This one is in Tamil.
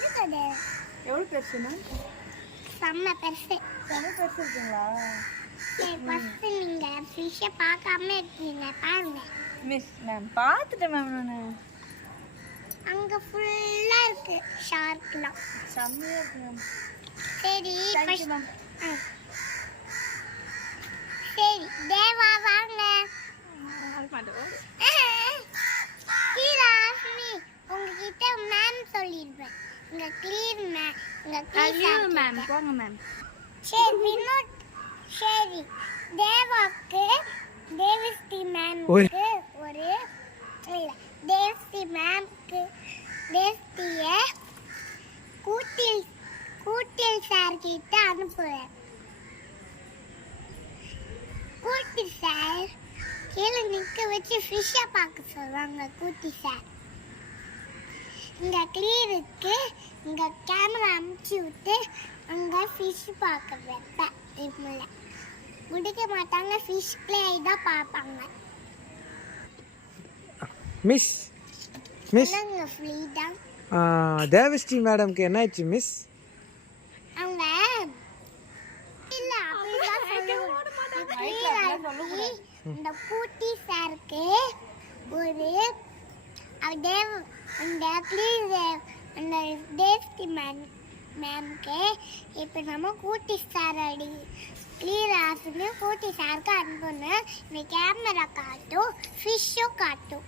இருக்குது. எவ்வளோ பெருசுண்ணா? செம்ம பெருசு. செம்ம பெருசு இருக்குங்களா? ஃபஸ்ட்டு நீங்கள் ஃபிஷ்ஷை பார்க்காம இருக்கீங்க பாருங்க. மிஸ் மேம் பார்த்துட்டேன் மேம் நான். அங்கே ஃபுல்லாக இருக்கு ஷார்க்லாம். செம்மையாக இருக்கு மேம். சரி தேங்க்யூ மேம். சரி தேவா வாங்க. ஹீராஸ்மி உங்ககிட்ட மேம் சொல்லிடுவேன். இங்கே க்ளீன் மேம் மேம் போங்க மேம். சரி வினோத். சரி தேவாக்கு தேவஸ்ரீ மேம்க்கு ஒரு இல்லை தேவஸ்ரீ மேம்க்கு தேவஸ்ரீய கூட்டில் சார் கிட்ட அனுப்புவேன். கூட்டி சார் கீழே நிற்க வச்சு ஃபிஷ்ஷை பார்க்க சொல்லுவாங்க. கூட்டி சார் இங்கே கிளீருக்கு இங்கே கேமரா அமுச்சு விட்டு அங்கே ஃபிஷ் பார்க்க வைப்பேன். இவங்கள முடிக்க மாட்டாங்க, ஃபிஷ் பிளே தான் பார்ப்பாங்க. மிஸ் மிஸ் ஃப்ரீடம் தேவஸ்ரீ மேடம்க்கு என்ன ஆச்சு மிஸ்? அவங்க இல்ல அப்படிதான் சொல்லுவாங்க. இந்த கூட்டி சாருக்கு ஒரு அந்த அந்த தேவஸ்ரீ மேம்க்கு இப்போ நம்ம கூட்டி சார் அடி கிளியர் ஆசுன்னு கூட்டி சாருக்கு அனுப்பணும். இந்த கேமரா காட்டும், ஃபிஷ்ஷும் காட்டும்.